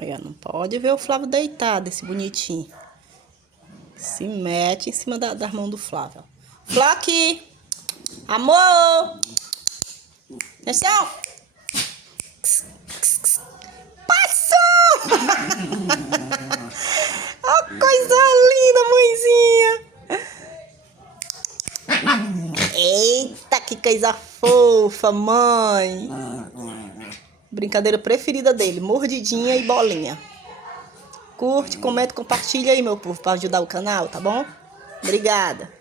Olha, não pode ver o Flávio deitado, esse bonitinho. Se mete em cima das mãos do Flávio. Flock! Amor! Atenção! Passou! Oh, coisa linda, mãezinha! Eita, que coisa fofa, mãe! Brincadeira preferida dele, mordidinha e bolinha. Curte, comenta, compartilha aí, meu povo, para ajudar o canal, tá bom? Obrigada.